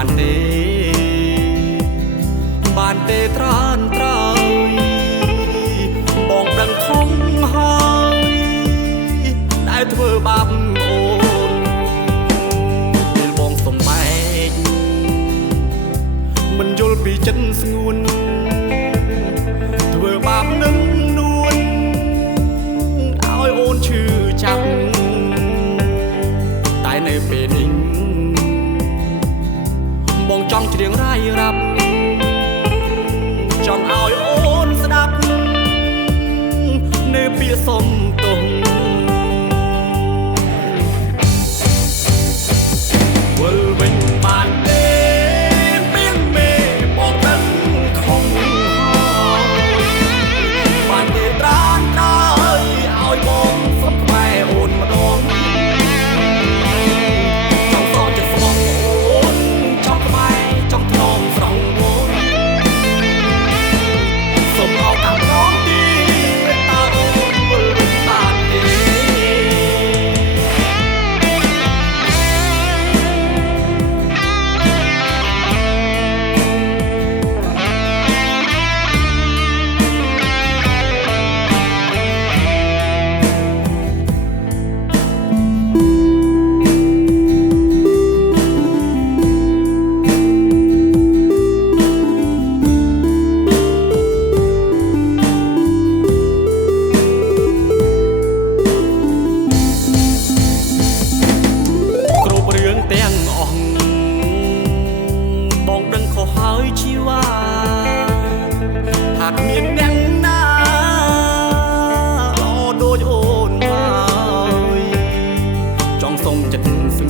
បានទេត្រានត្រៃបងដឹងធំហើយដែលធ្វើបាបអូនពេលបងសំបែកមិនយល់ពីចិត្តស្ងួនធ្វើបាបនឹងនួនឲ្យអូនឈឺចាប់តែនៅពេលនេះបងចង់ច្រៀងរាយរាប់ចង់ឲ្យអូនស្ដាប់នៅពាក្យសុំទោសវិលវិញបានទេពីងមេបងដឹងខំហើយបានទេត្រានត្រៃឲ្យបងសុំផ្លែអូនម្ដងចង់សងចិត្តស្មោះអូនចង់ក្បែរចង់ថ្នមស្រង់អូនសូមឲ្យតាមរងទីតើអូនវិលវិញបានទេទាំងអស់បងដឹងខុសហើយជីវ៉ាថាគ្មានអ្នកណាល្អដូចអូនហើយចង់សុំចិត្តស្ង